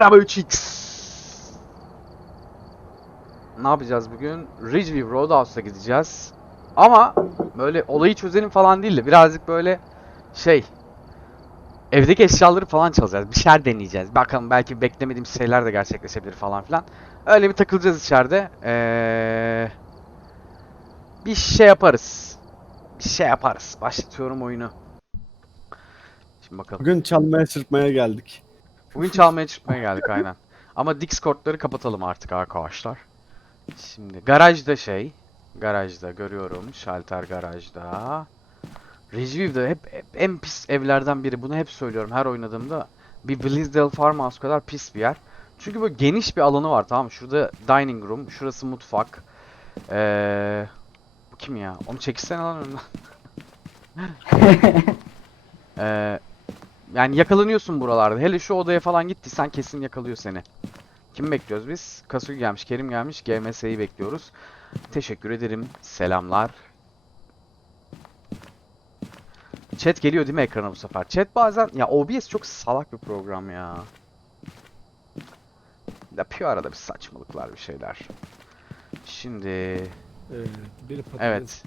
Merhaba 3x. Ne yapacağız bugün? Ridgeview Roadhouse'a gideceğiz. Ama böyle olayı çözelim falan değil de birazcık böyle şey evdeki eşyaları falan çalacağız. Bir şeyler deneyeceğiz. Bakalım belki beklemediğimiz şeyler de gerçekleşebilir falan filan. Öyle bir takılacağız içeride. Ee, bir şey yaparız. Bir şey yaparız. Başlatıyorum oyunu. Şimdi bakalım. Bugün çalmaya çırpmaya geldik. Bugün çalmaya çıkmaya geldik aynen. Ama Discord'ları kapatalım artık arkadaşlar. Şimdi garajda şey. Garajda görüyorum. Şalter garajda. Review'de hep, hep en pis evlerden biri. Bunu hep söylüyorum her oynadığımda. Bir Blizzdale Farmhouse kadar pis bir yer. Çünkü böyle geniş bir alanı var tamam mı? Şurada dining room, şurası mutfak. Ee, bu kim ya? Onu çekilsene lan önünden. Ee, yani yakalanıyorsun buralarda. Hele şu odaya falan gittiysen kesin yakalıyor seni. Kim bekliyoruz biz? Kasugi gelmiş, Kerim gelmiş. GMS'yi bekliyoruz. Teşekkür ederim. Selamlar. Chat geliyor değil mi ekrana bu sefer? Chat bazen... Ya OBS çok salak bir program ya. Yapıyor arada bir saçmalıklar bir şeyler. Şimdi... Ee, biri patates, Evet.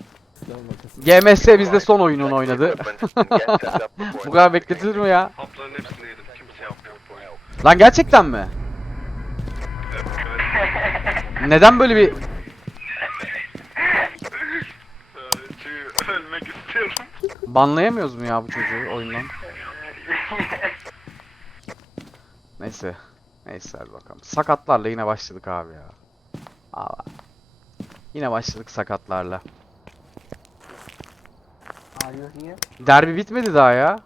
GMS bizde son oyununu oynadı. Bu kadar bekletilir mi ya? Hapların hepsini yedim. Kimse yapmıyor. Lan gerçekten mi? Neden böyle bir... Çünkü ölmek istiyorum. Banlayamıyoruz mu ya bu çocuğu oyundan? Neyse. Neyse hadi bakalım. Sakatlarla yine başladık abi ya. Allah. Yine başladık sakatlarla. Are you here? Derbi bitmedi daha ya.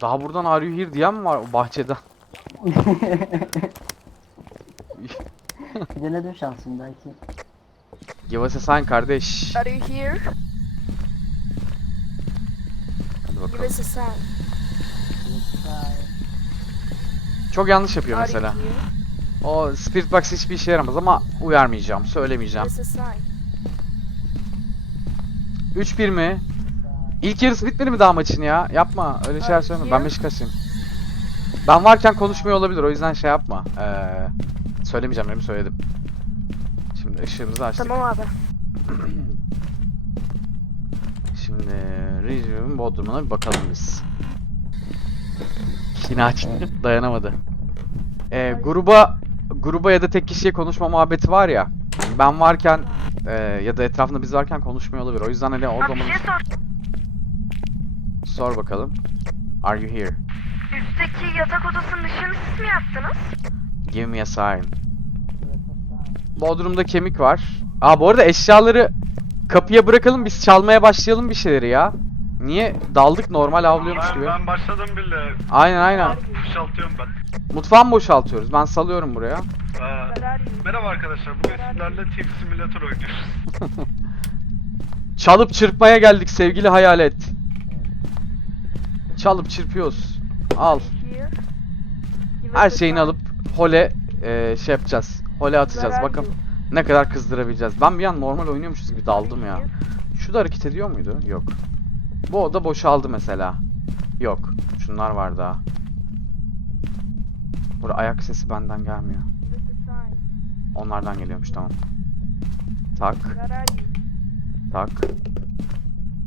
Daha buradan Are You Here diyen mi var o bahçeden? Denedim şansım belki. Give us a sign kardeş. Are you here? Hadi Give bakalım. us a sign. Çok yanlış yapıyor Are mesela. here? O Spirit Box hiçbir işe yaramaz ama uyarmayacağım, Give söylemeyeceğim. us a sign. 3-1 mi? İlk yarısı bitmedi mi daha maçın ya? Yapma öyle şeyler söyleme. Ben ya. Beşiktaşlıyım. Ben varken konuşmuyor olabilir o yüzden şey yapma. Ee, söylemeyeceğim benim söyledim. Şimdi ışığımızı açtık. Tamam abi. Şimdi Review'un bodrumuna bir bakalım biz. Yine açtı. Dayanamadı. Ee, gruba gruba ya da tek kişiye konuşma muhabbeti var ya. Ben varken e, ya da etrafında biz varken konuşmuyor olabilir. O yüzden hani o zaman sor bakalım. Are you here? Üstteki yatak odasının ışığını siz mi yaptınız? Give me a sign. Bodrum'da kemik var. Aa bu arada eşyaları kapıya bırakalım biz çalmaya başlayalım bir şeyleri ya. Niye? Daldık normal avlıyormuş Ben, gibi. ben başladım bile. Aynen aynen. Boşaltıyorum ben. Mutfağı mı boşaltıyoruz? Ben salıyorum buraya. Ee, merhaba arkadaşlar. Bugün sizlerle Thief Simulator oynuyoruz. Çalıp çırpmaya geldik sevgili hayalet. Çalıp çırpıyoruz. Al. Her şeyini alıp hole e, şey yapacağız. Hole atacağız. You? ne kadar kızdırabileceğiz. Ben bir an normal oynuyormuşuz gibi daldım ya. Şu da hareket ediyor muydu? Yok. Bu oda boşaldı mesela. Yok. Şunlar var daha. Burada ayak sesi benden gelmiyor. Onlardan geliyormuş tamam. Tak, tak.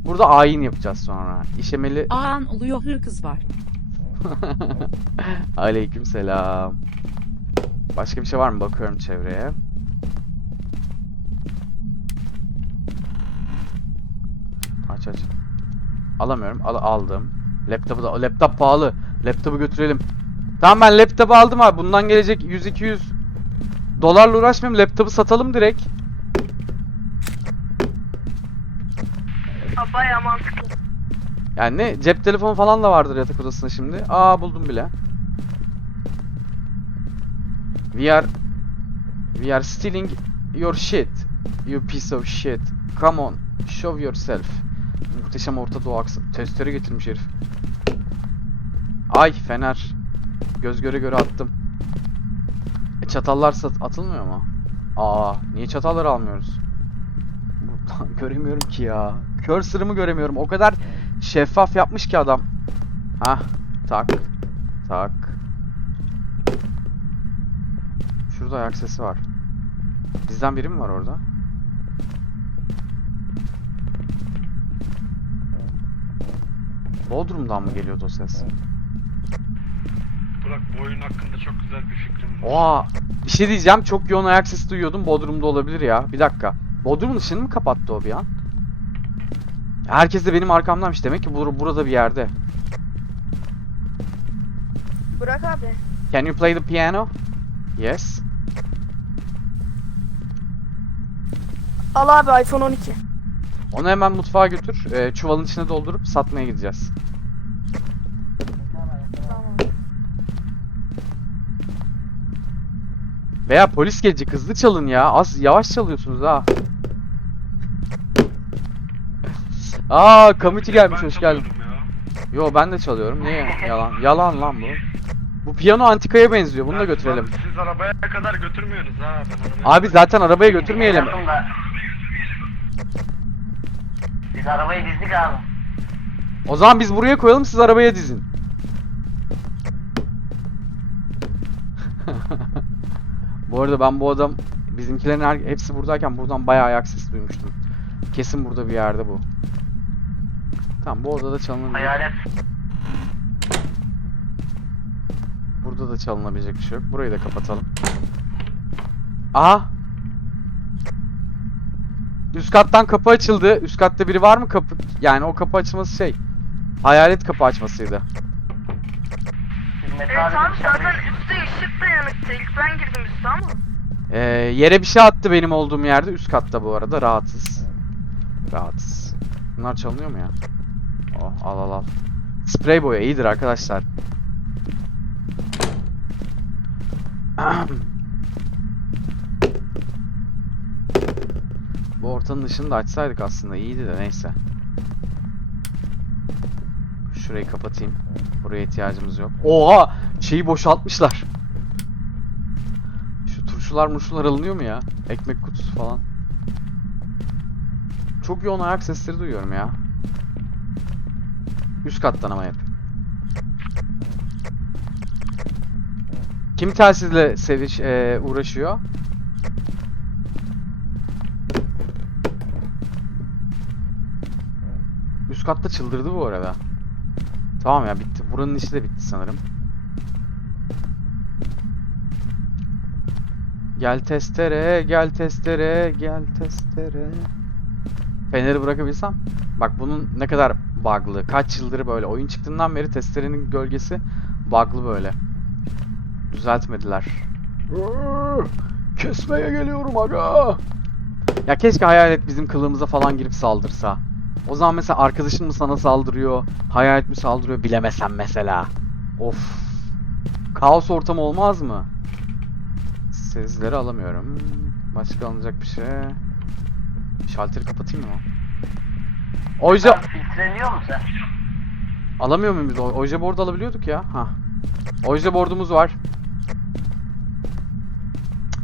Burada ayin yapacağız sonra. İşemeli Ağan oluyor hır kız var. Aleyküm selam. Başka bir şey var mı? Bakıyorum çevreye. Aç aç. Alamıyorum. Al aldım. Laptopu da laptop pahalı. Laptopu götürelim. Tamam ben laptopu aldım abi. Bundan gelecek 100-200 dolarla uğraşmayayım. Laptopu satalım direkt. Aa, Bayağı mantıklı. Yani ne? Cep telefonu falan da vardır yatak odasında şimdi. Aa buldum bile. We are We are stealing your shit. You piece of shit. Come on. Show yourself. Muhteşem Orta Doğu aksı. Testere getirmiş herif. Ay fener. Göz göre göre attım. E çatallar atılmıyor mu? Aa niye çatalları almıyoruz? Buradan göremiyorum ki ya. Cursor'ımı göremiyorum. O kadar şeffaf yapmış ki adam. Hah tak. Tak. Şurada ayak sesi var. Bizden biri mi var orada? Bodrum'dan mı geliyordu o ses? Burak bu oyun hakkında çok güzel bir fikrim var. Oha! Bir şey diyeceğim. Çok yoğun ayak sesi duyuyordum. Bodrum'da olabilir ya. Bir dakika. Bodrum'un ışığını mı kapattı o bir an? Herkes de benim arkamdaymış. Demek ki bur- burada bir yerde. Burak abi. Can you play the piano? Yes. Al abi iPhone 12. Onu hemen mutfağa götür. Ee, çuvalın içine doldurup satmaya gideceğiz. Veya polis gelecek. Hızlı çalın ya. Az yavaş çalıyorsunuz ha. Aa, committee gelmiş. Hoş geldin. Yo ben de çalıyorum. Niye? Yalan. Yalan lan bu. Bu piyano antikaya benziyor. Bunu da götürelim. Siz arabaya kadar götürmüyorsunuz ha. Abi zaten arabaya götürmeyelim. Biz arabayı dizdik abi. O zaman biz buraya koyalım siz arabaya dizin. Bu arada ben bu adam bizimkilerin her, hepsi buradayken buradan bayağı ayak sesi duymuştum. Kesin burada bir yerde bu. Tamam bu odada çalınabilir. Hayalet. Burada da çalınabilecek bir şey yok. Burayı da kapatalım. Aha! Üst kattan kapı açıldı. Üst katta biri var mı kapı? Yani o kapı açılması şey. Hayalet kapı açmasıydı. Abi dışarıda- zaten üstte ışık da yanıktı. İlk ben girdim üstte ama. Ee, yere bir şey attı benim olduğum yerde. Üst katta bu arada. Rahatız. Rahatız. Bunlar çalınıyor mu ya? Oh, al al al. Sprey boya iyidir arkadaşlar. Bu ortanın ışığını da açsaydık aslında iyiydi de neyse. Şurayı kapatayım. Buraya ihtiyacımız yok. Oha! Şeyi boşaltmışlar. Şu turşular murşular alınıyor mu ya? Ekmek kutusu falan. Çok yoğun ayak sesleri duyuyorum ya. Üst kattan ama hep. Kim telsizle seviş eee, uğraşıyor? Üst katta çıldırdı bu arada. Tamam ya bitti. Buranın işi de bitti sanırım. Gel testere, gel testere, gel testere. Feneri bırakabilsem. Bak bunun ne kadar bug'lı. Kaç yıldır böyle. Oyun çıktığından beri testerenin gölgesi bug'lı böyle. Düzeltmediler. Kesmeye geliyorum aga. Ya keşke hayalet bizim kılığımıza falan girip saldırsa. O zaman mesela arkadaşın mı sana saldırıyor, hayalet mi saldırıyor bilemesem mesela. Of. Kaos ortamı olmaz mı? Sesleri alamıyorum. Başka alınacak bir şey. Şalteri kapatayım mı? Oja Filtreliyor mu sen? alamıyor muyuz? O- Oja board alabiliyorduk ya. Ha. Oja board'umuz var.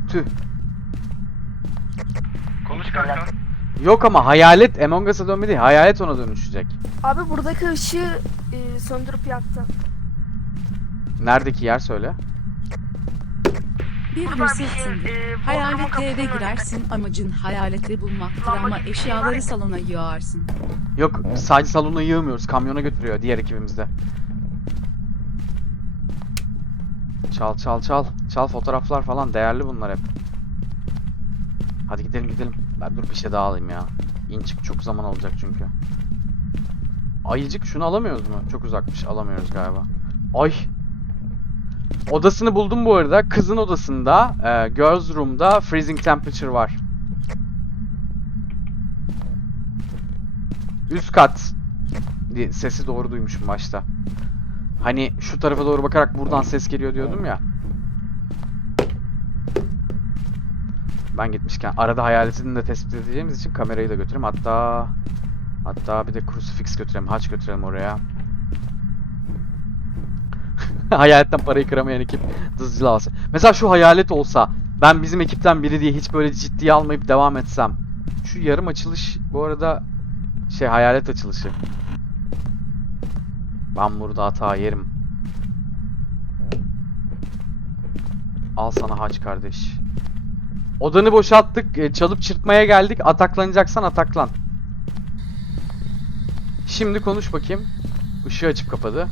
Tüh. Konuş kanka. Yok ama hayalet Among Us'a dönmedi. Hayalet ona dönüşecek. Abi buradaki ışığı e, söndürüp yaktı. Neredeki yer söyle. Bir resetsindir. e, kapısının eve önünde. girersin amacın hayaleti bulmaktır ama şey eşyaları ya. salona yığarsın. Yok sadece salona yığmıyoruz. Kamyona götürüyor diğer ekibimizde. Çal çal çal. Çal fotoğraflar falan değerli bunlar hep. Hadi gidelim gidelim. Ben dur bir şey daha alayım ya. İn çık çok zaman olacak çünkü. Ayıcık şunu alamıyoruz mu? Çok uzakmış. Alamıyoruz galiba. Ay. Odasını buldum bu arada. Kızın odasında, e, girls room'da freezing temperature var. Üst kat sesi doğru duymuşum başta. Hani şu tarafa doğru bakarak buradan ses geliyor diyordum ya. Ben gitmişken arada hayaletini de tespit edeceğimiz için kamerayı da götüreyim. Hatta hatta bir de crucifix götürelim, haç götürelim oraya. Hayaletten parayı kıramayan ekip dızcılı alsın. Mesela şu hayalet olsa ben bizim ekipten biri diye hiç böyle ciddiye almayıp devam etsem. Şu yarım açılış bu arada şey hayalet açılışı. Ben burada hata yerim. Al sana haç kardeş. Odanı boşalttık. e, Çalıp çırpmaya geldik. Ataklanacaksan ataklan. Şimdi konuş bakayım. Işığı açıp kapadı.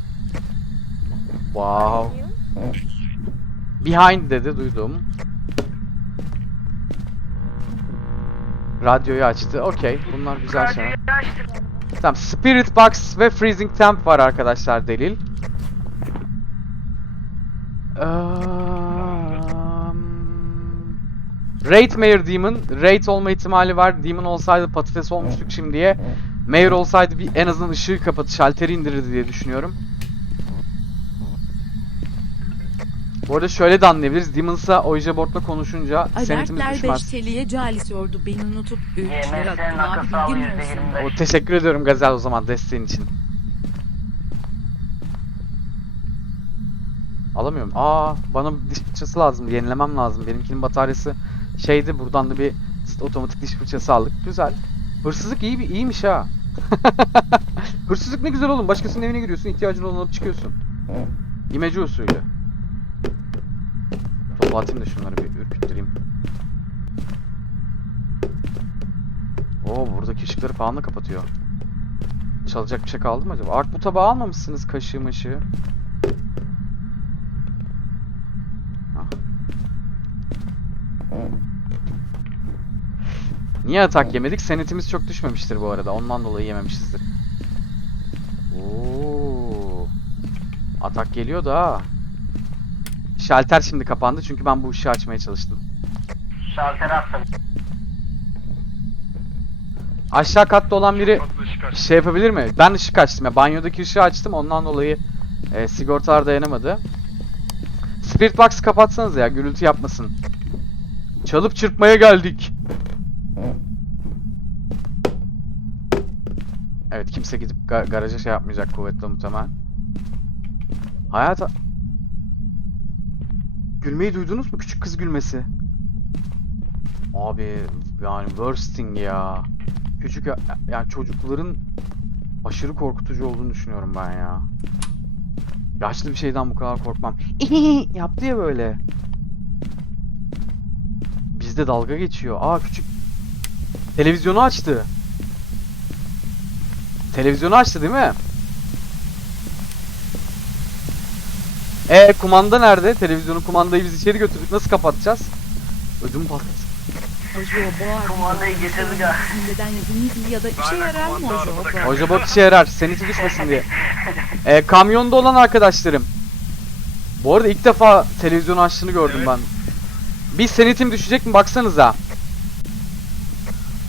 Wow. Behind dedi duydum. Radyoyu açtı. Okey. Bunlar güzel şeyler. Tamam. Spirit Box ve Freezing Temp var arkadaşlar delil. Um, Raid Mayor Demon. Raid olma ihtimali var. Demon olsaydı patates olmuştuk şimdiye. Mayor olsaydı bir en azından ışığı kapatı, şalteri indirirdi diye düşünüyorum. Bu arada şöyle de anlayabiliriz. Demons'a Oijeboard'la konuşunca senetimiz Alertler düşmez. 5 TL'ye cali sordu. Beni unutup 3 lira YMS'nin abi bilgin olsun. %25. O, teşekkür ediyorum Gazel o zaman desteğin için. Alamıyorum. Aa, bana diş fırçası lazım. Yenilemem lazım. Benimkinin bataryası şeydi. Buradan da bir otomatik diş fırçası aldık. Güzel. Hırsızlık iyi bir iyiymiş ha. Hırsızlık ne güzel oğlum. Başkasının evine giriyorsun, ihtiyacın olanı alıp çıkıyorsun. İmece usulü. Toplatayım da şunları bir ürküttüreyim. Oo buradaki ışıkları falan da kapatıyor. Çalacak bir şey kaldı mı acaba? Art bu tabağı almamışsınız kaşığı maşığı. Niye atak yemedik? Senetimiz çok düşmemiştir bu arada. Ondan dolayı yememişizdir. Oo. Atak geliyor da. Şalter şimdi kapandı çünkü ben bu ışığı açmaya çalıştım. Şalteri attım. Aşağı katta olan biri şey yapabilir mi? Ben ışık açtım ya. Banyodaki ışığı açtım. Ondan dolayı e, sigortalar dayanamadı. Spirit Box'ı kapatsanız ya. Gürültü yapmasın. Çalıp çırpmaya geldik. Evet kimse gidip ga- garaja şey yapmayacak kuvvetle muhtemelen. Hayata... Gülmeyi duydunuz mu? Küçük kız gülmesi. Abi yani worst thing ya. Küçük ya- yani çocukların aşırı korkutucu olduğunu düşünüyorum ben ya. Yaşlı bir şeyden bu kadar korkmam. Yaptı ya böyle. Bizde dalga geçiyor. Aa küçük. Televizyonu açtı. Televizyonu açtı değil mi? E kumanda nerede? Televizyonun kumandayı biz içeri götürdük. Nasıl kapatacağız? Ödüm patladı. Ojo. Kumandayı getirdik ha. Ya da işe yarar mı Ojo? Hoca bak işe yarar. Seneti düşmesin diye. Ee, kamyonda olan arkadaşlarım. Bu arada ilk defa televizyon açtığını gördüm Evet. ben. Bir senetim düşecek mi baksanıza.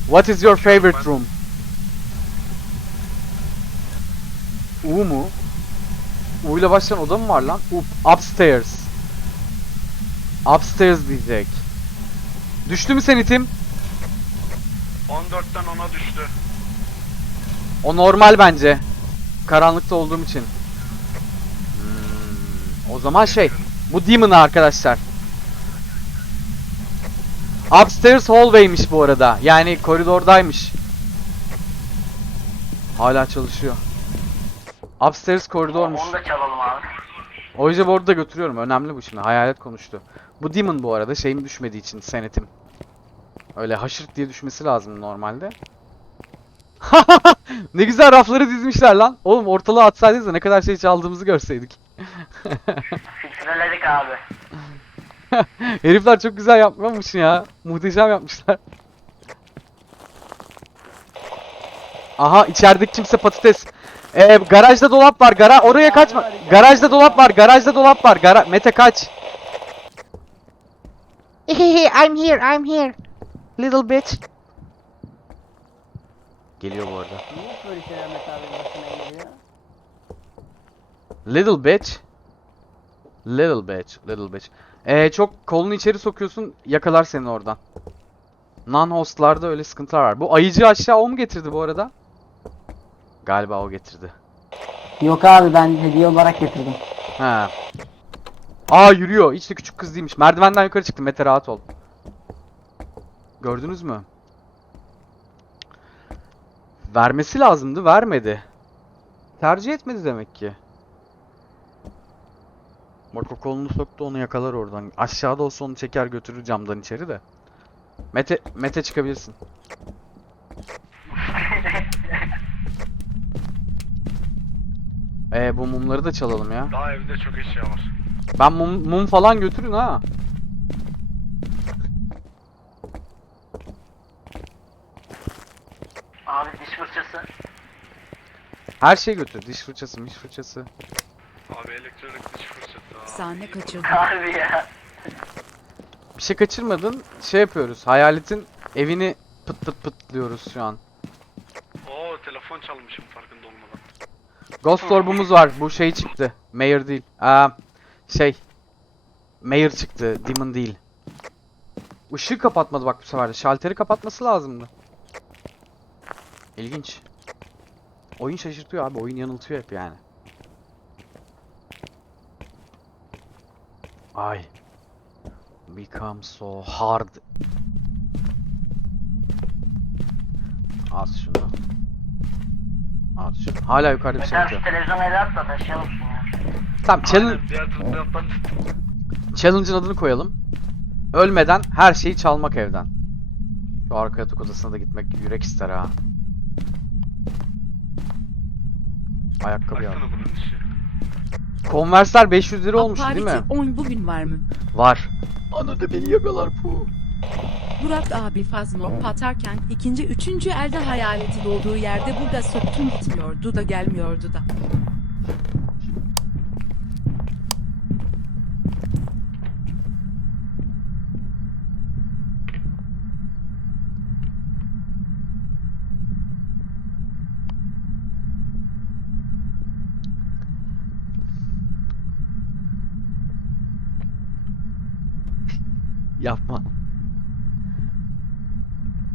What is your favorite room? U mu? U ile başlayan oda mı var lan? Up, upstairs. Upstairs diyecek. Düştü mü senetim? 14'ten 10'a düştü. O normal bence. Karanlıkta olduğum için. Hmm, o zaman şey. Bu Demon arkadaşlar. Upstairs hallway'miş bu arada. Yani koridordaymış. Hala çalışıyor. Upstairs koridormuş. Onu da çalalım abi. O yüzden bu arada götürüyorum. Önemli bu şimdi. Hayalet konuştu. Bu Demon bu arada. Şeyim düşmediği için senetim. Öyle haşırt diye düşmesi lazım normalde. ne güzel rafları dizmişler lan. Oğlum ortalığı atsaydınız da ne kadar şey çaldığımızı görseydik. Filtreledik abi. Herifler çok güzel yapmamış ya. Muhteşem yapmışlar. Aha içerideki kimse patates. Ee, garajda dolap var. Gara oraya kaçma. Garajda dolap var. Garajda dolap var. Gara Mete kaç. I'm here. I'm here. Little bitch. Geliyor bu arada. Niye böyle şeyler Mete abi başına geliyor? Little bitch. Little bitch. Little bitch. Ee, çok kolunu içeri sokuyorsun yakalar seni oradan. Non-host'larda öyle sıkıntılar var. Bu ayıcı aşağı o mu getirdi bu arada? Galiba o getirdi. Yok abi ben hediye olarak getirdim. Ha. Aa yürüyor. Hiç de küçük kız değilmiş. Merdivenden yukarı çıktı. Mete rahat ol. Gördünüz mü? Vermesi lazımdı. Vermedi. Tercih etmedi demek ki. Bak o kolunu soktu onu yakalar oradan. Aşağıda olsa onu çeker götürür camdan içeri de. Mete, Mete çıkabilirsin. Ee bu mumları da çalalım ya. Daha evde çok eşya var. Ben mum, mum falan götürün ha. Abi diş fırçası. Her şey götür. Diş fırçası, diş fırçası. Abi elektronik diş fırçası. Sahne kaçırdı. Harbi ya. Bir şey kaçırmadın. Şey yapıyoruz. Hayaletin evini pıt pıt pıtlıyoruz şu an. Oo telefon çalmışım farkında olmadan. Ghost Orb'umuz var. Bu şey çıktı. Mayor değil. Aa, şey. Mayor çıktı. Demon değil. Işığı kapatmadı bak bu sefer de. Şalteri kapatması lazımdı. İlginç. Oyun şaşırtıyor abi. Oyun yanıltıyor hep yani. Ay. Become so hard. Az şunu. Az şunu. Hala yukarıda bir şey yapıyor. televizyonu ele at da taşıyalım şunu ya. Tamam challenge, challenge'ın adını koyalım. Ölmeden her şeyi çalmak evden. Şu arka yatak odasına da gitmek yürek ister ha. Ayakkabı al. baksana bunun işi. Converse'ler 500 lira olmuş değil mi? 10 bugün var mı? Var. Ana da beni yakalar bu. Burak abi Fazmo patarken ikinci üçüncü elde hayaletin olduğu yerde burada soktum gitmiyordu da gelmiyordu da. Yapma.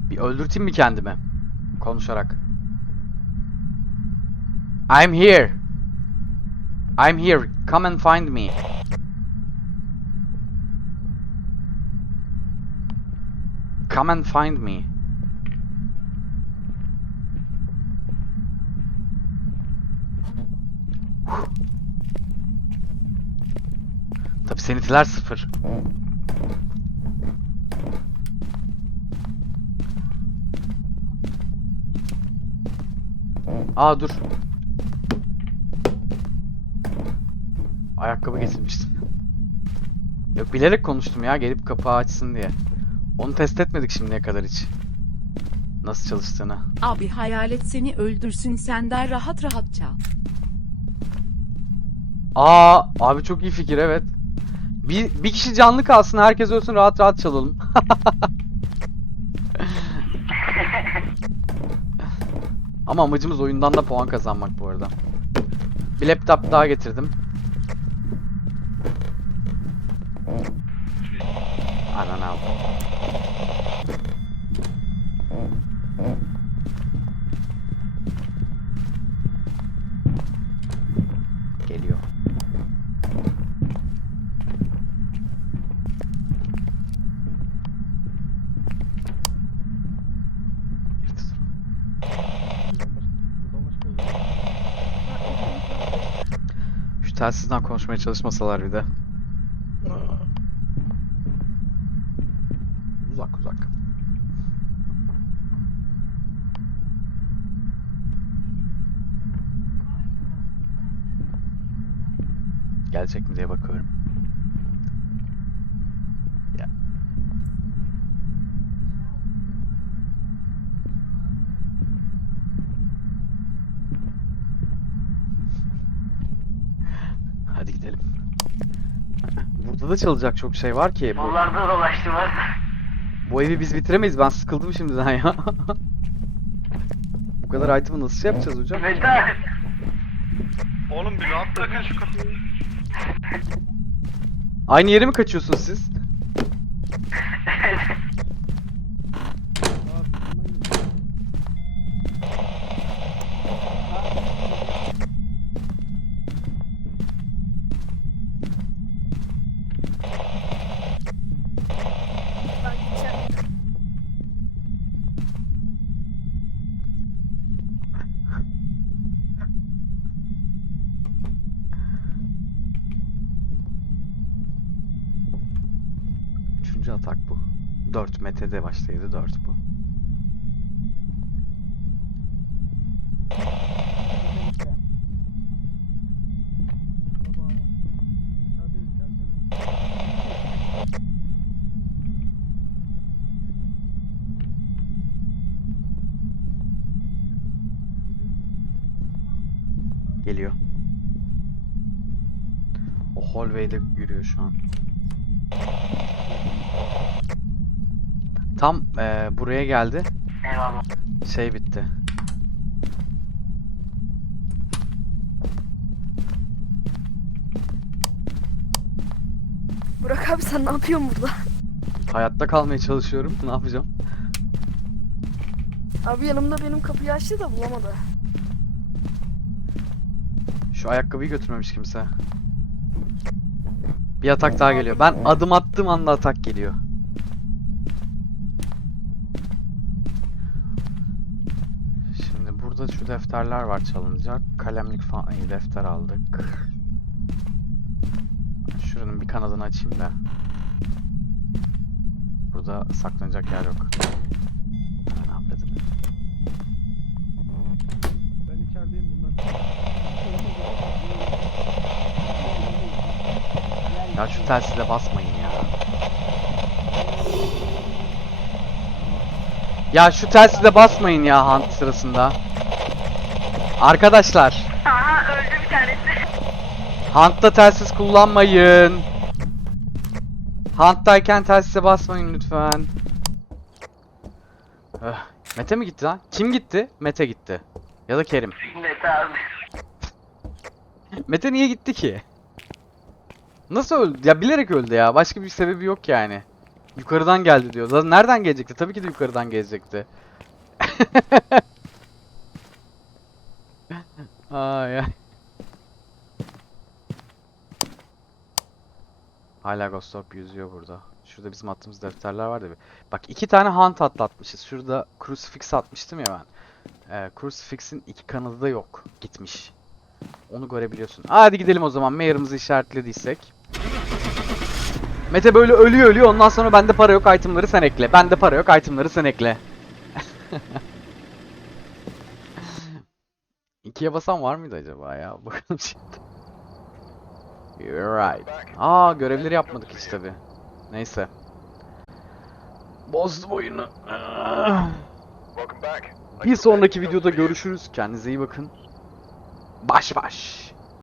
Bir öldürteyim mi kendimi? Konuşarak. I'm here. I'm here. Come and find me. Come and find me. Tabi sanitiler sıfır. Aa dur. Ayakkabı getirmiştim. Yok bilerek konuştum ya gelip kapağı açsın diye. Onu test etmedik şimdiye kadar hiç. Nasıl çalıştığını. Abi hayalet seni öldürsün senden rahat rahat çal. Aa abi çok iyi fikir evet. Bir, bir kişi canlı kalsın herkes ölsün rahat rahat çalalım. Ama amacımız oyundan da puan kazanmak bu arada. Bir laptop daha getirdim. Ananı al. Geliyor. Şu telsizden konuşmaya çalışmasalar bir de. Uzak uzak. Gelecek mi diye bakıyorum. Ya. Hadi gidelim. Burada da çalacak çok şey var ki. Bu, dolaştım hadi. bu evi biz bitiremeyiz. Ben sıkıldım şimdiden ya. Bu kadar item'ı nasıl şey yapacağız hocam? Meta. Oğlum bir rahat bırakın şu kapıyı. Aynı yere mi kaçıyorsunuz siz? Mete'de başlaydı. Dört bu. Geliyor. O hallway'de yürüyor şu an. Tam eee, buraya geldi. Eyvallah. Şey bitti. Burak abi sen ne yapıyorsun burada? Hayatta kalmaya çalışıyorum. Ne yapacağım? Abi yanımda benim kapıyı açtı da bulamadı. Şu ayakkabıyı götürmemiş kimse. Bir atak daha geliyor. Ben adım attığım anda atak geliyor. Şimdi burada şu defterler var çalınacak. Kalemlik falan iyi defter aldık. Şuranın bir kanadını açayım da. Burada saklanacak yer yok. Hemen avradım. Ben içerideyim bunlar. Ya şu telsize basmayın ya. Ya şu telsize basmayın ya hunt sırasında. Arkadaşlar. Aha öldü bir tanesi. Hunt'ta telsiz kullanmayın. Hunt'tayken telsize basmayın lütfen. Öh, Mete mi gitti lan? Kim gitti? Mete gitti. Ya da Kerim. Mete abi. Mete niye gitti ki? Nasıl öldü? Ya bilerek öldü ya. Başka bir sebebi yok yani. Yukarıdan geldi diyor. Nereden gelecekti? Tabii ki de yukarıdan gelecekti. Ay ay. Hala Ghost Orb yüzüyor burada. Şurada bizim attığımız defterler var da bir. Bak iki tane hunt atlatmışız. Şurada Crucifix atmıştım ya ben. Ee, Crucifix'in iki kanadı da yok. Gitmiş. Onu görebiliyorsun. Hadi gidelim o zaman. Mayor'ımızı işaretlediysek. Mete böyle ölüyor ölüyor. Ondan sonra bende para yok itemları sen ekle. Bende para yok itemları sen ekle. İkiye basan var mıydı acaba ya? Bakalım şimdi. You're right. Aa görevleri yapmadık hiç tabi. Neyse. Bozdum oyunu. Bir sonraki videoda görüşürüz. Kendinize iyi bakın. Baş baş.